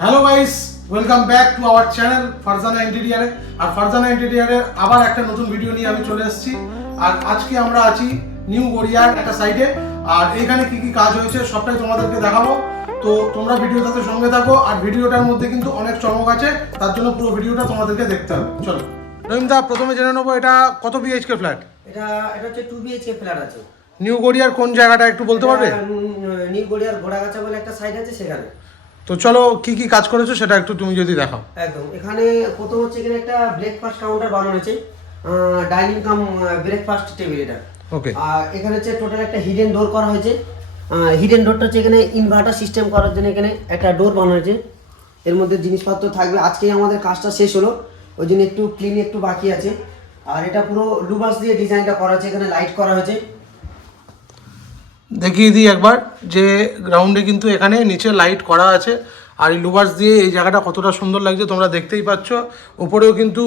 Hello guys, welcome back to our channel Farzana ইন্টেরিয়ারে। আর ফারজানা ইন্টেরিয়ারে আবার একটা নতুন ভিডিও নিয়ে আমি চলে এসেছি। আর আজকে আমরা আছি নিউ গড়িয়ার একটা সাইটে, আর এখানে কি কি কাজ হয়েছে সবটাই তোমাদেরকে দেখাবো। তো তোমরা ভিডিওটাতে সঙ্গে থাকো, আর ভিডিওটার মধ্যে কিন্তু অনেক চমক আছে, তার জন্য পুরো ভিডিওটা তোমাদেরকে দেখতে হবে। চলো রহিমদা, প্রথমে জেনে নেবো এটা কত বিএইচকে ফ্ল্যাট? এটা হচ্ছে 2 বিএইচকে ফ্ল্যাট আছে। নিউ গড়িয়ার কোন জায়গাটা একটু বলতে পারবে? নিউ গড়িয়ার ঘোড়াগাছা বলে একটা সাইট আছে সেখানে। তো চলো কি কি কাজ করেছো সেটা একটু তুমি যদি দেখাও। একদম, এখানে প্রথম হচ্ছে এখানে একটা ব্রেকফাস্ট কাউন্টার বানানো হয়েছে, ডাইনিং কাম ব্রেকফাস্ট টেবিল এটা। ওকে। আর এখানে হচ্ছে টোটাল একটা হিডেন ডোর করা হয়েছে। হিডেন ডোরটা হচ্ছে এখানে ইনভার্টার সিস্টেম করার জন্য এখানে একটা ডোর বানানো হয়েছে। এর মধ্যে জিনিসপত্র থাকবে। আজকেই আমাদের কাজটা শেষ হলো, ওই জন্য একটু ক্লিন একটু বাকি আছে। আর এটা পুরো লুবাস দিয়ে ডিজাইনটা করা হয়েছে, এখানে লাইট করা হয়েছে। দেখিয়ে দিই একবার যে গ্রাউন্ডে কিন্তু এখানে নিচে লাইট করা আছে, আর এই লুভার্স দিয়ে এই জায়গাটা কতটা সুন্দর লাগছে তোমরা দেখতেই পাচ্ছ। উপরেও কিন্তু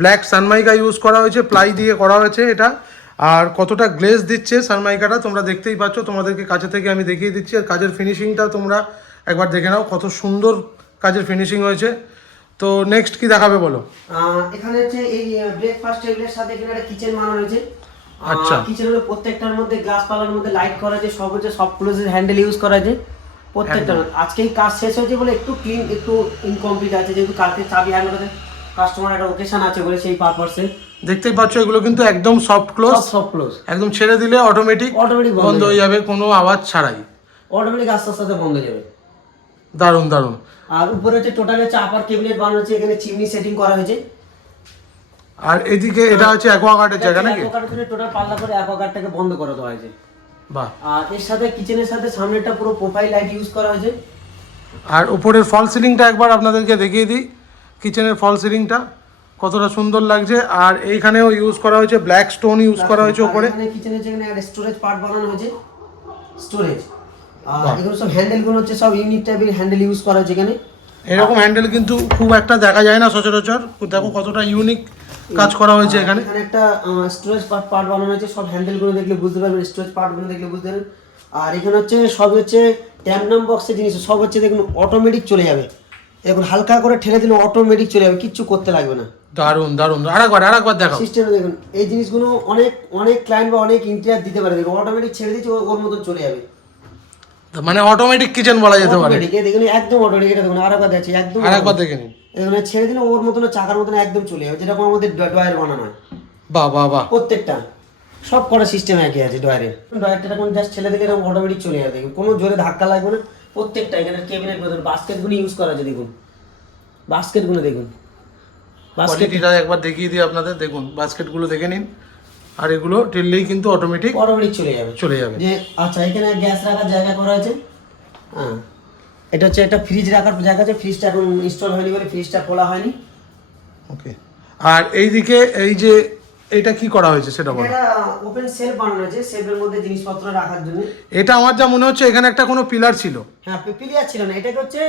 ব্ল্যাক সানমাইকা ইউজ করা হয়েছে, প্লাই দিয়ে করা হয়েছে এটা। আর কতটা গ্লেজ দিচ্ছে সানমাইকাটা তোমরা দেখতেই পাচ্ছ, তোমাদেরকে কাছে থেকে আমি দেখিয়ে দিচ্ছি। আর কাজের ফিনিশিংটা তোমরা একবার দেখে নাও, কত সুন্দর কাজের ফিনিশিং হয়েছে। তো নেক্সট কি দেখাবে বলো? এখানে হচ্ছে এই ব্রেকফাস্ট টেবিলের সাথে এখানে একটা কিচেন বানানো হয়েছে। আচ্ছা। কিচেনের প্রত্যেকটার মধ্যে গ্লাস পালার মধ্যে লাইট করা আছে, সব হচ্ছে সব ক্লোজের হ্যান্ডেল ইউজ করা আছে প্রত্যেকটা। আজকেই কাজ শেষ হয়েছে বলে একটু ক্লিন একটু ইনকমপ্লিট আছে, যেহেতু কালকে চাবি হ্যান্ড করে কাস্টমার একটা ওকেশন আছে বলে সেই পারপাসে। দেখতেই পাচ্ছ এগুলো কিন্তু একদম সফট ক্লোজ, একদম ছেড়ে দিলে অটোমেটিক বন্ধ হয়ে যাবে কোনো আওয়াজ ছাড়াই, অটোমেটিক আস্তে আস্তে বন্ধ হয়ে যাবে। দারুণ দারুণ। আর উপরে হচ্ছে টোটাল হচ্ছে আপার ক্যাবিনেট বানানো হচ্ছে, এখানে চিমনি সেটিং করা হয়েছে। আর এদিকে এটা হচ্ছে অ্যাকোয়াগার্ডের জায়গা নাকি? অ্যাকোয়াগার্ডের টোটাল পাল্লা করে অ্যাকোয়াগার্ডটাকে বন্ধ করে দেওয়া হয়েছে। বাহ। আর এর সাথে কিচেনের সাথে সামনেটা পুরো প্রোফাইল লাইট ইউজ করা হয়েছে। আর উপরের ফল সিলিংটা একবার আপনাদেরকে দেখিয়ে দিই, কিচেনের ফল সিলিংটা কতটা সুন্দর লাগছে। আর এইখানেও ইউজ করা হয়েছে ব্ল্যাক স্টোন ইউজ করা হয়েছে উপরে। এখানে কিচেনের যেখানে একটা স্টোরেজ পার্ট বানানো হয়েছে, স্টোরেজ। আর এগুলো সব হ্যান্ডেলগুলো হচ্ছে সব ইউনিক টাইপের হ্যান্ডেল ইউজ করা হয়েছে এখানে। এরকম হ্যান্ডেল কিন্তু খুব একটা দেখা যায় না সচরাচর, দেখো কতটা ইউনিক কাজ করা হয়েছে এখানে। এখানে একটা স্টোরেজ পার্ট বানানো হয়েছে, সব হ্যান্ডেলগুলো দেখলে বুঝতে পারবেন, স্টোরেজ পার্টগুলো দেখলে বুঝতে পারবেন। আর এখানে হচ্ছে সব হচ্ছে ট্যামনাম বক্সের জিনিস, সব হচ্ছে দেখুন অটোমেটিক চলে যাবে। এখন হালকা করে ঠেলে দিলে অটোমেটিক চলে যাবে, কিচ্ছু করতে লাগবে না। দারুণ দারুণ। আরেকবার দেখো সিস্টেমটা দেখুন। এই জিনিসগুলো অনেক অনেক ক্লায়েন্ট বা অনেক ইন্টেরিয়ার দিতে পারে, দেখুন অটোমেটিক ছেড়ে দিচ্ছে ওর মতো চলে যাবে। মানে অটোমেটিক কিচেন বলা যেতে পারে। দেখুন একদম অটোমেটিক। এটা দেখুন আরেকবার দেখছি, একদম আরেকবার দেখে নিন। এখানে ছেড়ে দিলে ওর মতন চাকার মতন একদম চলে যাবে, যেরকম আমাদের ডয়ার বানানো হয়। বাহ বাহ বাহ। প্রত্যেকটা সব করা সিস্টেম একই আছে ডয়ারের। ডয়ারটা এখন জাস্ট ছেড়ে দিলে এরকম অটোমেটিক চলে যাবে, কোনো জোরে ধাক্কা লাগবে না। প্রত্যেকটা এখানে কেবিনেট মতন বাস্কেটগুলো ইউজ করা আছে, দেখুন বাস্কেটগুলো দেখুন। কোয়ালিটিটা একবার দেখিয়ে দিই আপনাদের, দেখুন বাস্কেটগুলো দেখে নিন। আর এগুলো ঠেললেই কিন্তু অটোমেটিক চলে যাবে। যে আচ্ছা, এখানে গ্যাস রাখার জায়গা করা আছে। হ্যাঁ, এটা হচ্ছে একটা ফ্রিজ রাখার জায়গা আছে, ফ্রিজটা এখন ইনস্টল হয়নি বলে ফ্রিজটা খোলা হয়নি। ওকে। আর এইদিকে এই যে এটা কি করা হয়েছে সেটা বলো। এটা ওপেন সেলফ বানানো আছে, সেলফের মধ্যে জিনিসপত্র রাখার জন্য। এটা আমার যা মনে হচ্ছে এখানে একটা কোনো পিলার ছিল। হ্যাঁ, পিলার ছিল না, এটাকে হচ্ছে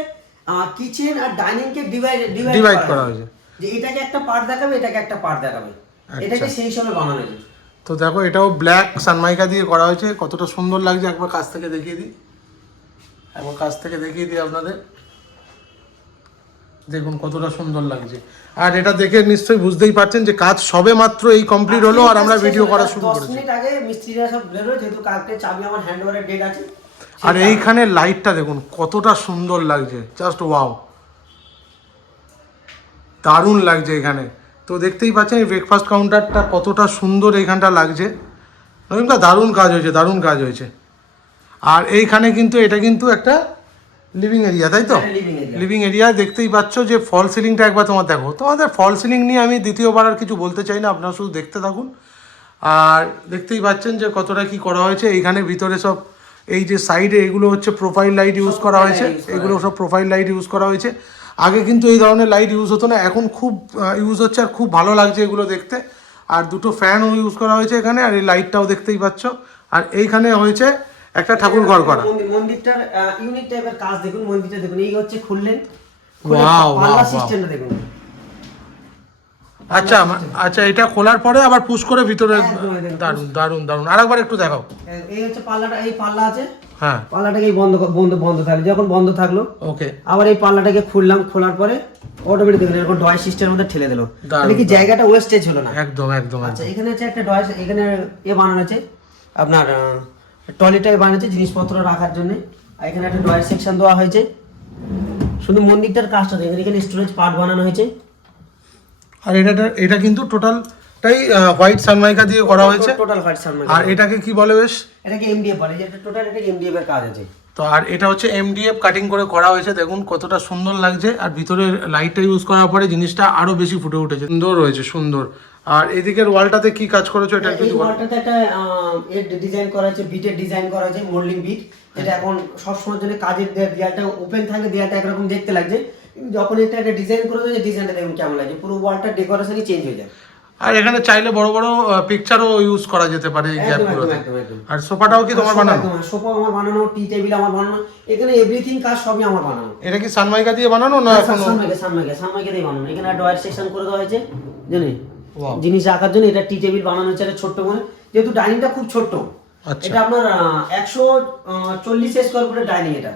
কিচেন আর ডাইনিং কে ডিভাইড করা হয়েছে, যে এটাকে একটা পার্ট দেখাবে, এটাকে একটা পার্ট দেখাবে, এটাকে সেই হিসাবে বানানো হয়েছে। তো দেখো এটাও ব্ল্যাক সানমাইকা দিয়ে করা হয়েছে, কতটা সুন্দর লাগছে একবার কাছ থেকে দেখিয়ে দিই। আপনাদের দেখুন কতটা সুন্দর লাগছে। আর এটা দেখে নিশ্চয়ই বুঝতেই পারছেন যে কাজ সবে মাত্র এই কমপ্লিট হলো, আর আমরা ভিডিও করা শুরু করেছি। 10 মিনিট আগে মিস্ত্রিরা সব বেরোয়, যেহেতু কালকে চাবি আমার হ্যান্ডওভারের ডেট আছে। আর এইখানে লাইটটা দেখুন কতটা সুন্দর লাগছে, জাস্ট ওয়াও, দারুণ লাগছে এখানে। তো দেখতেই পাচ্ছেন এই ব্রেকফাস্ট কাউন্টারটা কতটা সুন্দর এইখানটা লাগছে। নবীনদা দারুণ কাজ হয়েছে। আর এইখানে কিন্তু এটা কিন্তু একটা লিভিং এরিয়া, তাই তো? লিভিং এরিয়া দেখতেই পাচ্ছ যে ফল সিলিংটা একবার দেখো। তোমাদের ফল সিলিং নিয়ে আমি দ্বিতীয়বার আর কিছু বলতে চাই না, আপনারা শুধু দেখতে থাকুন। আর দেখতেই পাচ্ছেন যে কতটা কি করা হয়েছে এইখানে ভিতরে। সব এই যে সাইডে এগুলো হচ্ছে প্রোফাইল লাইট ইউজ করা হয়েছে, এগুলো সব প্রোফাইল লাইট ইউজ করা হয়েছে। আগে কিন্তু এই ধরনের লাইট ইউজ হতো না, এখন খুব ইউজ হচ্ছে, আর খুব ভালো লাগছে এগুলো দেখতে। আর দুটো ফ্যানও ইউজ করা হয়েছে এখানে, আর এই লাইটটাও দেখতেই পাচ্ছ। আর এইখানে হয়েছে একটা ঠাকুর ঘর করা। মন্দিরটার ইউনিক টাইপের কাজ দেখুন, মন্দিরটা দেখুন, এই হচ্ছে খুললেন ওয়াও পাল্লা সিস্টেমটা দেখুন। আচ্ছা আচ্ছা, এটা খোলার পরে আবার পুশ করে ভিতরে একদম, একদম। দারুন দারুন দারুন, আরেকবার একটু দেখাও। এই হচ্ছে পাল্লাটা, এই পাল্লা আছে, হ্যাঁ পাল্লাটাকে বন্ধ বন্ধ বন্ধ থাকলো, যখন বন্ধ থাকলো ওকে, আবার এই পাল্লাটাকে খুললাম, খোলার পরে অটোমেটিক দেখুন এরকম ডয় সিস্টেমের মধ্যে ঠেলে দিল, দারুণ, তাহলে কি জায়গাটা ওয়েস্টেজ হলো না। একদম একদম আচ্ছা, একদম। এখানে হচ্ছে একটা ডয়, এখানে বানানো আছে আপনার টয়লেটটাই বানাচ্ছে জিনিসপত্র রাখার জন্য। আর এখানে একটা ড্রয়ার সেকশন দেওয়া হয়েছে, শুধু মন্দিরটার কাজটা দেখেন, এখানে স্টোরেজ পার্ট বানানো হয়েছে। আর এটা কিন্তু টোটালটাই হোয়াইট সানমাইকা দিয়ে করা হয়েছে। Total white Sunmica. আর এটাকে কি বলে বেশ? এটাকে এমডিএফ বলে, এটা টোটাল এটা এমডিএফ এর কাজ আছে। তো আর এটা হচ্ছে এমডিএফ কাটিং করে করা হয়েছে, দেখুন কতটা সুন্দর লাগছে। আর ভিতরে লাইটটা ইউজ করার পরে জিনিসটা আরো বেশি ফুটে উঠেছে, সুন্দর হয়েছে সুন্দর। আর এদিকের ওয়ালটাতে কি কাজ করেছো এটা একটু এই বলো। ওয়ালটাতে একটা এর ডিজাইন করা আছে, বিটের ডিজাইন করা আছে, মোল্ডিং বিট, যেটা এখন সব সময়ের জন্য কাজের দেয়ালটা ওপেন থাকে, দেয়ালটা একরকম দেখতে লাগছে, কিন্তু যখন এটা একটা ডিজাইন করে দেয়, ডিজাইনটা দেখুন কেমন লাগে, পুরো ওয়ালটা ডেকোরেশনই চেঞ্জ হয়ে যায়। আর এখানে চাইলে বড় বড় পিকচারও ইউজ করা যেতে পারে এই একদম, গ্যাপগুলোতে। একদম, একদম। আর সোফাটাও কি তোমার বানানো? সোফা আমার বানানো, টি টেবিল আমার বানানো, এখানে এভরিথিং কাজ সবই আমার বানানো। এটা কি সানমাইকা দিয়ে বানানো না এখনো? সানমাইকা দিয়ে বানানো। এখানে ডয়ার সেকশন করে দেওয়া হয়েছে, জানেন Wow. জিনিস রাখার জন্য। এটা টি টেবিল বানানো হচ্ছে একটা ছোট্ট করে, যেহেতু ডাইনিংটা খুব ছোট্ট। আচ্ছা। এটা আপনার 140 স্কয়ার ফুটের ডাইনিং এটা।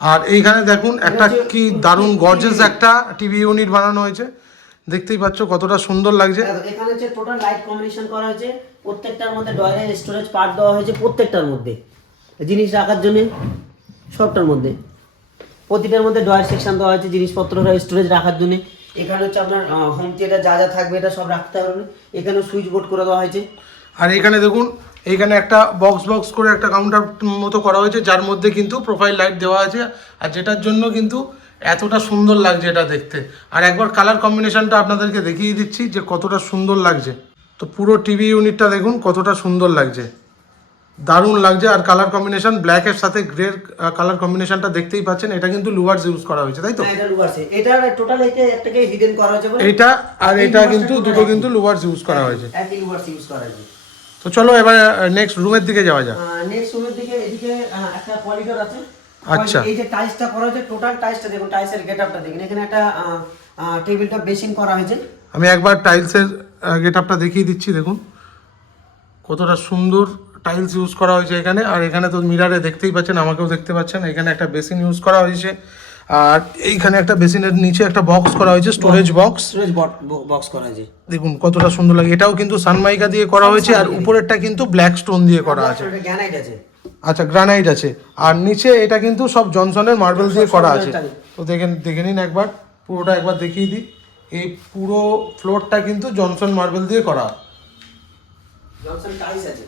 আর এইখানে দেখুন একটা কি দারুণ গর্জিয়াস একটা টিভি ইউনিট বানানো হয়েছে, দেখতেই পাচ্ছ কতটা সুন্দর লাগছে। এখানে হচ্ছে টোটাল লাইট কম্বিনেশন করা হয়েছে, প্রত্যেকটার মধ্যে ডয়ারের স্টোরেজ পার্ট দেওয়া হয়েছে, প্রত্যেকটার মধ্যে জিনিস রাখার জন্য, সবটার মধ্যে প্রতিটার মধ্যে ডয়ার সেকশন দেওয়া হয়েছে জিনিসপত্র স্টোরেজ রাখার জন্য। এখানে হচ্ছে আপনার হোম থিয়েটার যা যা থাকবে এটা সব রাখতে পারবেন। এখানে সুইচ বোর্ড করে দেওয়া হয়েছে। আর এখানে দেখুন, এইখানে একটা বক্স করে একটা কাউন্টার মতো করা হয়েছে, যার মধ্যে কিন্তু প্রোফাইল লাইট দেওয়া আছে, আর যেটার জন্য কিন্তু এতটা সুন্দর লাগছে এটা দেখতে। আর একবার কালার কম্বিনেশনটা আপনাদেরকে দেখিয়ে দিচ্ছি যে কতটা সুন্দর লাগছে। তো পুরো টিভি ইউনিটটা দেখুন কতটা সুন্দর লাগছে, দারুণ লাগছে। আর কালার কম্বিনেশন ব্ল্যাকের সাথে গ্রের কালার কম্বিনেশনটা দেখতেই পাচ্ছেন। এটা কিন্তু লুভার্স ইউজ করা হয়েছে, তাই তো? এটা লুভার্সে, এটা টোটাল একটাকে হিডেন করা হয়েছে বলে এটা আর এই এটা লুভার্সটা কিন্তু total দুটো একই। কিন্তু লুভার্স ইউজ করা হয়েছে। একই লুভার্স ইউজ করা হয়েছে। তো চলো এবার নেক্সট রুমের দিকে যাওয়া যাক। নেক্সট রুমের দিকে এদিকে একটা করিডোর আছে। আচ্ছা। এই যে টাইলসটা করা হয়েছে, টোটাল টাইলসটা দেখুন, টাইলসের গেটআপটা দেখুন। এখানে একটা টেবিলটা বেসিন করা হয়েছে। আমি একবার টাইলসের গেটআপটা দেখিয়ে দিচ্ছি, দেখুন কতটা সুন্দর টাইলস ইউজ করা হয়েছে এখানে। আর এখানে তো মিরারে দেখতেই পাচ্ছেন, আমাকেও দেখতে পাচ্ছেন, এখানে একটা বেসিন ইউজ করা হয়েছে। আর এইখানে একটা বেসিনের নিচে একটা বক্স করা হয়েছে, স্টোরেজ বক্স। স্টোরেজ বক্স করা হয়েছে। দেখুন কতটা সুন্দর লাগে। এটাও কিন্তু সানমাইকা দিয়ে করা হয়েছে, আর উপরেরটা কিন্তু ব্ল্যাক স্টোন দিয়ে করা আছে। এটা গ্রানাইট আছে। আচ্ছা, গ্রানাইট আছে। আর নিচে এটা কিন্তু সব জনসনের মার্বেল দিয়ে করা আছে। তো দেখে নিন একবার, পুরোটা একবার দেখিয়ে দিই। এই পুরো ফ্লোরটা কিন্তু জনসন মার্বেল দিয়ে করা। জনসন টাইলস আছে।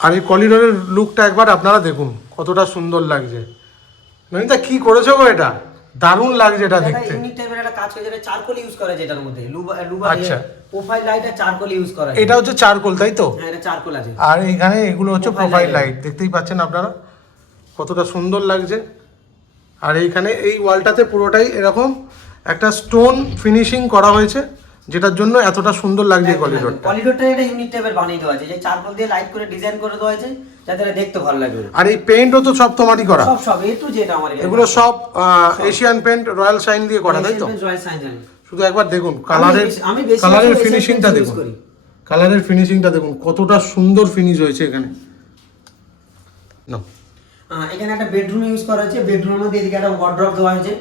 আর এই করিডোরের লুকটা একবার আপনারা দেখুন কতটা সুন্দর লাগছে। নমিতা কি করেছো গো, এটা দারুণ লাগছে এটা এটা দেখতে। ইউনিক টাইপের একটা কাজ হয়েছে, চারকোল ইউজ করা আছে এটার মধ্যে। আচ্ছা। প্রোফাইল লাইট আর চারকোল ইউজ করা আছে। এটা হচ্ছে চারকোল, তাই তো? হ্যাঁ, এটা চারকোল আছে। আর এখানে এগুলো হচ্ছে Profile প্রোফাইল light। লাইট, দেখতেই পাচ্ছেন আপনারা কতটা সুন্দর লাগছে। আর এইখানে এই ওয়ালটাতে পুরোটাই এরকম একটা স্টোন ফিনিশিং করা হয়েছে, যেটার জন্য এতটা সুন্দর লাগছে এই করিডোরটা। করিডোরটা এটা ইউনিক টাইপের বানিয়ে দেওয়া আছে, যে চারকোল দিয়ে লাইট করে ডিজাইন করে দেওয়া আছে, যাতে এটা দেখতে ভালো লাগবে। আর এই পেইন্টও তো সব তোমারই করা? সব এ টু জেড আমার এগুলো সব এশিয়ান পেইন্ট রয়্যাল শাইন দিয়ে করা, তাই তো? শুধু একবার দেখুন আমি বেশি কালারের Asian ফিনিশিংটা paints use দেখুন, করি। কালারের ফিনিশিংটা দেখুন কতটা সুন্দর ফিনিশ হয়েছে এখানে। নাও। এখানে একটা বেডরুম ইউজ করা হয়েছে। বেডরুমের মধ্যে এদিকে একটা ওয়ার্ড্রপ দেওয়া হয়েছে।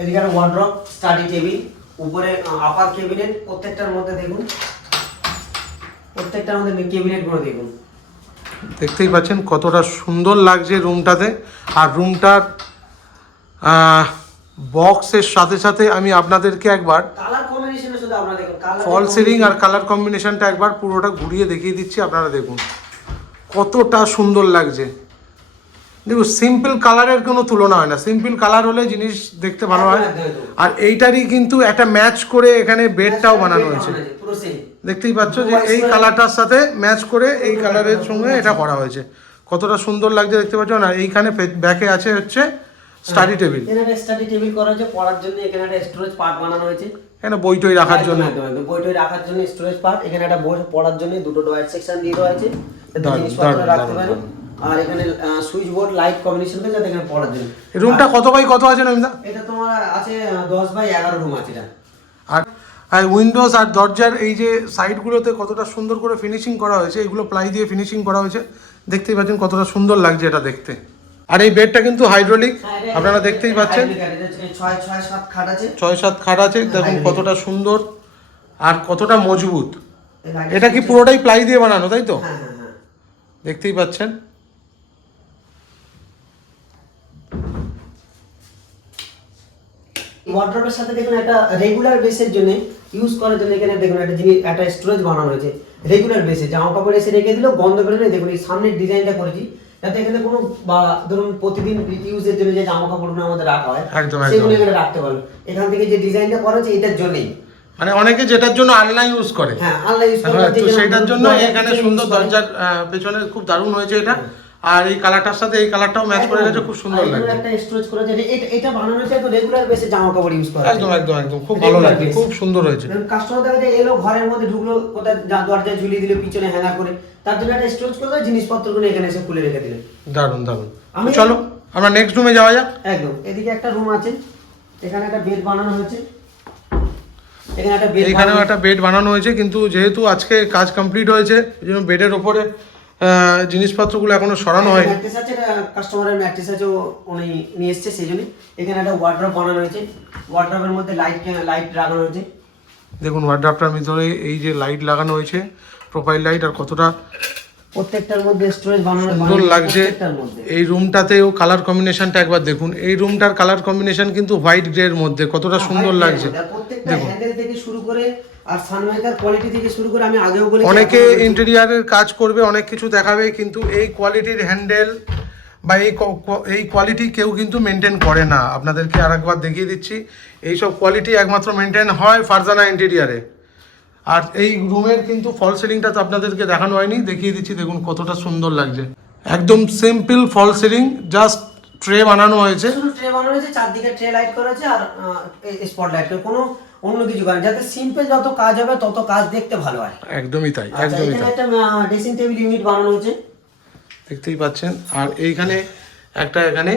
এদিকে একটা ওয়ার্ড্রপ, স্টাডি টেবিল, উপরে আপার ক্যাবিনেট। প্রত্যেকটার মধ্যে দেখুন, প্রত্যেকটার মধ্যে ক্যাবিনেট গুলো দেখুন। দেখতেই পাচ্ছেন কতটা সুন্দর লাগছে রুমটাতে। আর রুমটার বক্সের সাথে সাথে আমি আপনাদেরকে একবার কালার কম্বিনেশনে শুধু আপনারা দেখুন, ফল সিলিং আর কালার কম্বিনেশনটা একবার পুরোটা ঘুরিয়ে দেখিয়ে দিচ্ছি, আপনারা দেখুন কতটা সুন্দর লাগছে। দেখুন সিম্পল কালারের কোনো তুলনা হয় না, সিম্পল কালার হলে জিনিস দেখতে ভালো হয়। আর এইটারই কিন্তু একটা ম্যাচ করে এখানে বেডটাও বানানো হয়েছে, পুরো সেম। দেখতেই পাচ্ছ যে এই কালারটার সাথে ম্যাচ করে এই কালারের সঙ্গে এটা করা হয়েছে, কতটা সুন্দর লাগছে দেখতে পাচ্ছ না। এইখানে ব্যাকে আছে হচ্ছে স্টাডি টেবিল। এখানে একটা স্টাডি টেবিল করা হয়েছে পড়ার জন্য। এখানে একটা স্টোরেজ পার্ট বানানো হয়েছে, এখানে বই টই রাখার জন্য। বই টই রাখার জন্য স্টোরেজ পার্ট। এখানে একটা বই পড়ার জন্য দুটো ডয়ার সেকশন দিয়ে দেওয়া আছে, যাতে দারুণ, জিনিসপত্র দারুণ, রাখতে দারুণ, পারেন। আর এখানে সুইচ বোর্ড লাইট কম্বিনেশন করে, যাতে এখানে পড়ার জন্য। এই রুমটা কত বাই কত আছে নমিতা? এটা তোমার আছে 10 বাই 11 রুম আছে এটা। আর উইন্ডোজ আর দরজার এই যে সাইডগুলোতে কতটা সুন্দর করে ফিনিশিং করা হয়েছে, এগুলো প্লাই দিয়ে ফিনিশিং করা হয়েছে, দেখতেই পাচ্ছেন কতটা সুন্দর লাগছে এটা দেখতে। আর এই বেডটা কিন্তু হাইড্রোলিক, আপনারা দেখতেই পাচ্ছেন 6-7 খাট আছে, 6-7 খাট আছে, দেখুন কতটা সুন্দর আর কতটা মজবুত। এটা কি পুরোটাই প্লাই দিয়ে বানানো, তাই তো? হ্যাঁ হ্যাঁ হ্যাঁ। দেখতেই পাচ্ছেন। ওয়ার্ড্রপের সাথে দেখুন একটা রেগুলার বেসের জন্য ইউজ করার জন্য এখানে দেখুন একটা জিনিস, একটা স্টোরেজ বানানো হয়েছে রেগুলার বেসে, জামা কাপড় এসে রেখে দিলেও গন্ধ বেরোলে। দেখুন এই সামনের ডিজাইনটা করেছি যাতে এখানে কোনো বা ধরুন প্রতিদিন ইউজের জন্য যে জামা কাপড়গুলো আমাদের রাখা হয় সেগুলো এখানে রাখতে পারবে। এখান থেকে যে ডিজাইনটা করা হয়েছে এটার জন্যই, মানে অনেকে যেটার জন্য আলনা ইউজ করে, হ্যাঁ আলনা ইউজ করে, তো সেটার জন্য এখানে সুন্দর দরজার পেছনে খুব দারুণ হয়েছে এটা। আর এই কালারটার সাথে এই কালারটাও ম্যাচ করে গেছে, খুব সুন্দর লাগছে। একটা স্টোরেজ করা যায়, এটা বানানো হয়েছে তো রেগুলার বেসে জামা কাপড় ইউজ করা। একদম একদম একদম খুব ভালো লাগছে, খুব সুন্দর হয়েছে। কাস্টমার দেখা যায় এলো ঘরের মধ্যে ঢুকলো, কোথায় দরজায় ঝুলিয়ে দিল পিছনে হ্যাঙ্গার করে, তার জন্য একটা স্টোরেজ করে জিনিসপত্রগুলো এখানে এসে খুলে রেখে দিলেন। দারুণ দারুণ। চলো আমরা নেক্সট রুমে যাওয়া যাক। একদম, এদিকে একটা রুম আছে, এখানে একটা বেড বানানো হয়েছে, এখানেও একটা বেড বানানো হয়েছে, কিন্তু যেহেতু আজকে কাজ কমপ্লিট হয়েছে এই জন্য বেডের ওপরে জিনিসপত্রগুলো এখনো সরানো হয়নি। ম্যাট্রেস আছে, কাস্টমারের ম্যাট্রেস আছে, উনি নিয়ে এসেছে সেই জন্য। এখানে একটা ওয়ার্ড্রপ বানানো হয়েছে, ওয়ার্ড্রপের মধ্যে লাইট লাগানো হয়েছে। দেখুন ওয়ার্ড্রপটার ভিতরে এই যে লাইট লাগানো হয়েছে, প্রোফাইল লাইট, আর কতটা প্রত্যেকটার মধ্যে স্টোরেজ বানানো সুন্দর লাগছে। এই রুমটাতেও কালার কম্বিনেশনটা একবার দেখুন, এই রুমটার কালার কম্বিনেশন কিন্তু হোয়াইট গ্রে এর মধ্যে কতটা সুন্দর লাগছে। প্রত্যেকটা হ্যান্ডেল থেকে শুরু করে আর সানমাইকার কোয়ালিটি থেকে শুরু করে, আমি আগেও বলেছি অনেকে ইন্টেরিয়ারের কাজ করবে, অনেক কিছু দেখাবে, কিন্তু এই কোয়ালিটির হ্যান্ডেল বা এই কোয়ালিটি কেউ কিন্তু মেনটেন করে না। আপনাদেরকে আরেকবার দেখিয়ে দিচ্ছি, এইসব কোয়ালিটি একমাত্র মেনটেন হয় ফারজানা ইন্টেরিয়ারে। আর এই রুমের কিন্তু ফল সিলিংটা তো আপনাদেরকে দেখানো হয়নি, দেখিয়ে দিচ্ছি, দেখুন কতটা সুন্দর লাগছে। একদম simple fall ceiling, just tray বানানো হয়েছে, শুধু ট্রে বানানো হয়েছে, চারদিকে ট্রে লাইট করা হয়েছে আর স্পট লাইট করে, কোনো অন্য কিছু করে, যাতে সিম্পল যত কাজ হবে তত কাজ দেখতে ভালো হয়। একদমই তাই, আচ্ছা, একদমই এখানে তাই। একটা ড্রেসিং টেবিল ইউনিট বানানো হয়েছে, দেখতেই পাচ্ছেন। আর এইখানে একটা এখানে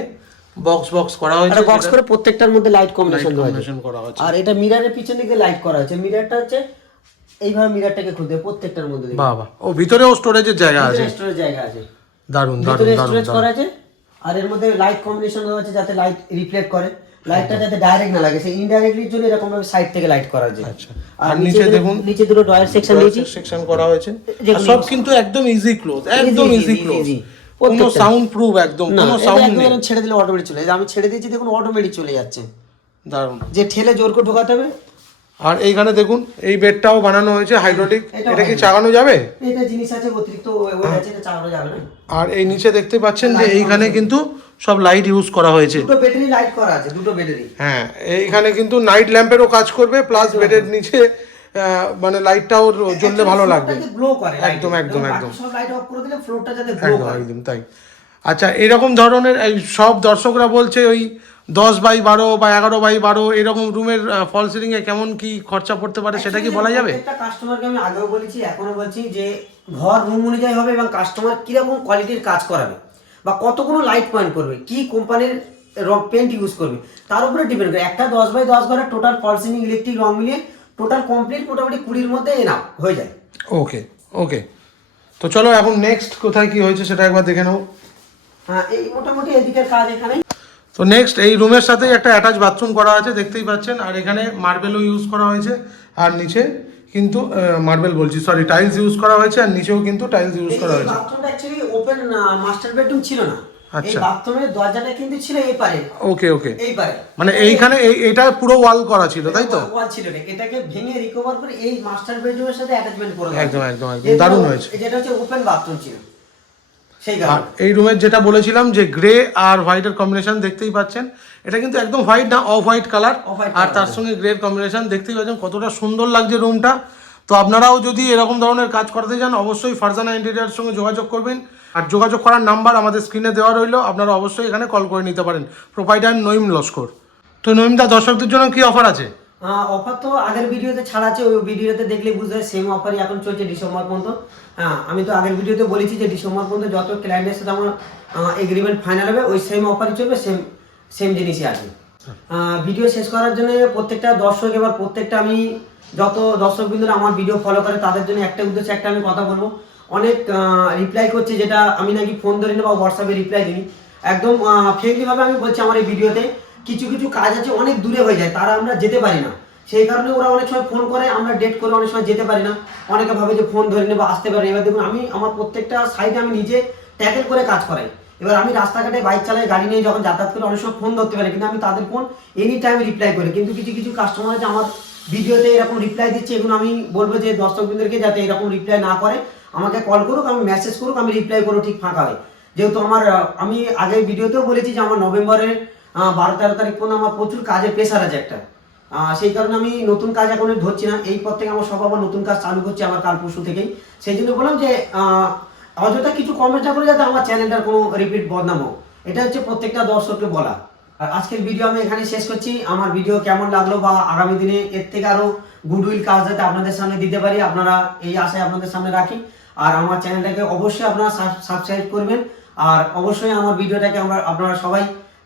বক্স করা হয়েছে, একটা বক্স করে প্রত্যেকটার মধ্যে লাইট কম্বিনেশন করা হয়েছে। আর এটা মিররের পিছন দিকে লাইট করা হয়েছে। মিররটা হচ্ছে এইভাবে মিররটাকে খুলতে প্রত্যেকটার মধ্যে বাহ বাহ। ও ভিতরেও স্টোরেজের জায়গা আছে, স্টোরেজ জায়গা আছে, দারুন দারুন ভিতরে দারুন স্টোরেজ করা আছে। আর এর মধ্যে লাইট কম্বিনেশন দেওয়া আছে যাতে লাইট রিফ্লেক্ট করে, লাইটটা যাতে ডাইরেক্ট না লাগে, সেই ইনডাইরেক্টলির জন্য এরকম ভাবে সাইড থেকে লাইট করা আছে। আচ্ছা, আর নিচে দেখুন, নিচে দুটো ডয়ার সেকশন দিয়েছি, সেকশন করা হয়েছে, আর সব কিন্তু একদম ইজি ক্লোজ, একদম ইজি ক্লোজ, কোনো সাউন্ড প্রুফ, একদম কোনো সাউন্ড নেই। ছেড়ে দিলে অটোমেটিক চলে যায়, আমি ছেড়ে দিয়েছি দেখুন অটোমেটিক চলে যাচ্ছে, দারুন। যে ঠেলে জোর করে ঢোকাতে হবে। আর এইখানে দেখুন এই বেডটাও বানানো হয়েছে হাইড্রোলিক, এটা কি চাগানো যাবে? এটা জিনিস আছে অতিরিক্ত ওয়েট আছে, এটা চালানো যাবে না। আর এই নিচে দেখতে পাচ্ছেন যে এইখানে কিন্তু সব লাইট ইউজ করা হয়েছে, দুটো ব্যাটারি লাইট করা আছে, দুটো ব্যাটারি। হ্যাঁ, এইখানে কিন্তু নাইট ল্যাম্পেরও কাজ করবে, প্লাস বেডের নিচে মানে লাইটটাও জ্বললে ভালো লাগবে, গ্লো করে একদম একদম একদম, সব লাইট অফ করে দিলে ফ্লোরটা যাতে গ্লো একদম করে। একদম তাই। আচ্ছা, এরকম ধরনের এই সব দর্শকরা বলছে ওই 10x12 বা 11x12 এরকম রুমের ফল সিলিং এ কেমন কি খরচা পড়তে পারে, সেটা কি বলা যাবে? একটা কাস্টমারকে আমি আগেও বলেছি, এখনো বলছি, যে ঘর রুম অনুযায়ী হবে এবং কাস্টমার কিরকম কোয়ালিটির কাজ করাবে বা কতগুলো লাইট পয়েন্ট করবে, কি কোম্পানির পেন্ট ইউজ করবে, তার উপরে ডিপেন্ড করে। একটা 10x10 ঘরের টোটাল ফল সিলিং ইলেকট্রিক রং মিলিয়ে টোটাল কমপ্লিট মোটামুটি 20-র মধ্যে এনাফ হয়ে যায়। ওকে ওকে, তো চলো এখন নেক্সট কোথায় কি হয়েছে সেটা একবার দেখে নেবো। হ্যাঁ, এই মোটামুটি এদিকের কাজ এখানে। তো নেক্সট এই রুমের সাথেই একটা অ্যাটাচ বাথরুম করা আছে, দেখতেই পাচ্ছেন। আর এখানে মার্বেলও ইউজ করা হয়েছে, আর নিচে কিন্তু মার্বেল বলছি, সরি, টাইলস ইউজ করা হয়েছে, আর নিচেও কিন্তু টাইলস ইউজ করা হয়েছে। বাথরুমটা অ্যাকচুয়ালি ওপেন মাস্টার বেডরুম ছিল না, এই আচ্ছা, বাথরুমের দরজাটা কিন্তু ছিল এই পারে। ওকে ওকে, এই পারে মানে এইখানে এটা পুরো ওয়াল করা ছিল, তাই তো? ওয়াল ছিল না, এটাকে ভেঙে রিকভার করে এই মাস্টার বেডরুমের সাথে অ্যাটাচমেন্ট করে দেওয়া একদম হয়েছে। একদম একদম দারুণ হয়েছে। যেটা হচ্ছে ওপেন বাথরুম ছিল সেই আর কারণে। এই রুমের যেটা বলেছিলাম যে গ্রে আর হোয়াইটের কম্বিনেশন, দেখতেই পাচ্ছেন, এটা কিন্তু একদম হোয়াইট না, অফ হোয়াইট কালার, আর তার সঙ্গে গ্রে কম্বিনেশন, দেখতেই পাচ্ছেন কতটা সুন্দর লাগছে রুমটা। তো আপনারাও যদি এরকম ধরনের কাজ করতে চান অবশ্যই ফারজানা ইন্টেরিয়ারের সঙ্গে যোগাযোগ করবেন, আর যোগাযোগ করার নাম্বার আমাদের স্ক্রিনে দেওয়া রইলো, আপনারা অবশ্যই এখানে কল করে নিতে পারেন। প্রোপাইটার নঈম লস্কর। তো নঈমদা, দর্শকদের জন্য কি অফার আছে? অফার তো আগের ভিডিওতে ছাড়া আছে, ওই ভিডিওতে দেখলে বুঝতে হয়, সেম অফারই এখন চলছে ডিসেম্বর পর্যন্ত। হ্যাঁ, আমি তো আগের ভিডিওতে বলেছি যে ডিসেম্বর পর্যন্ত যত ক্লায়েন্টের সাথে আমার এগ্রিমেন্ট ফাইনাল হবে ওই সেম অফারই চলবে, সেম জিনিসই আছে। ভিডিও শেষ করার জন্য প্রত্যেকটা দর্শক এবার প্রত্যেকটা আমি যত দর্শকবৃন্দরা আমার ভিডিও ফলো করে তাদের জন্য একটা উদ্দেশ্যে একটা আমি কথা বলবো। অনেক রিপ্লাই করছে যেটা আমি নাকি ফোন ধরি না বা হোয়াটসঅ্যাপে রিপ্লাই দিই, একদম ফ্রেন্ডলিভাবে আমি বলছি আমার এই ভিডিওতে কিছু কিছু কাজ আছে অনেক দূরে হয়ে যায়, তারা আমরা যেতে পারি না, সেই কারণে ওরা অনেক সময় ফোন করে, আমরা ডেট করে অনেক সময় যেতে পারি না, অনেকে ভাবে যে ফোন ধরে নেবো আসতে পারি। এবার দেখুন আমি আমার প্রত্যেকটা সাইডে আমি নিজে ট্যাকেল করে কাজ করাই। এবার আমি রাস্তাঘাটে বাইক চালাই, গাড়ি নিয়ে যখন যাতায়াত করি অনেক সময় ফোন ধরতে পারি, কিন্তু আমি তাদের ফোন এনি টাইম রিপ্লাই করি। কিন্তু কিছু কিছু কাস্টমার আছে আমার ভিডিওতে এরকম রিপ্লাই দিচ্ছে, এগুলো আমি বলবো যে দর্শকবৃন্দকে যাতে এরকম রিপ্লাই না করে, আমাকে কল করুক, আমি মেসেজ করুক, আমি রিপ্লাই করবো ঠিক ফাঁকা হয়। যেহেতু আমার আমি আগের ভিডিওতেও বলেছি যে আমার নভেম্বরের 12-13 তারিখ পর্যন্ত আমার প্রচুর কাজের প্রেশার আছে একটা, সেই কারণে আমি নতুন কাজ এখন ধরছি না। এই পর থেকে আমার সব আবার নতুন কাজ চালু করছি আবার কাল পরশু থেকেই। সেই জন্য বললাম যে অযথা কিছু কমেন্ট না করে যাতে আমার চ্যানেলটার কোনো রিপিট বদনাম হোক, এটা হচ্ছে প্রত্যেকটা দর্শককে বলা। আর আজকের ভিডিও আমি এখানে শেষ করছি। আমার ভিডিও কেমন লাগলো বা আগামী দিনে এর থেকে আরো গুডউইল কাজ যাতে আপনাদের সামনে দিতে পারি, আপনারা এই আশায় আপনাদের সামনে রাখি। আর আমার চ্যানেলটাকে অবশ্যই আপনারা সাবস্ক্রাইব করবেন, আর অবশ্যই আমার ভিডিওটাকে আপনারা সবাই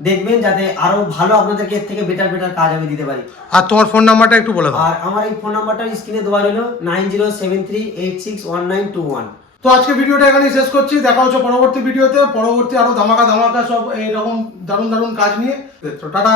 দেখবেন যাতে আরো ভালো আপনাদেরকে এর থেকে বেটার কাজ আমি দিতে পারি। আর তোমার ফোন নাম্বারটা একটু বলে দাও। আর আমার এই ফোন নাম্বারটা স্ক্রিনে দেওয়া হলো 9073861921। তো আজকে ভিডিওটা এখানেই শেষ করছি, দেখা হচ্ছে পরবর্তী ভিডিওতে, পরবর্তী আরো ধামাকা সব এইরকম দারুণ কাজ নিয়ে। তো টাটা।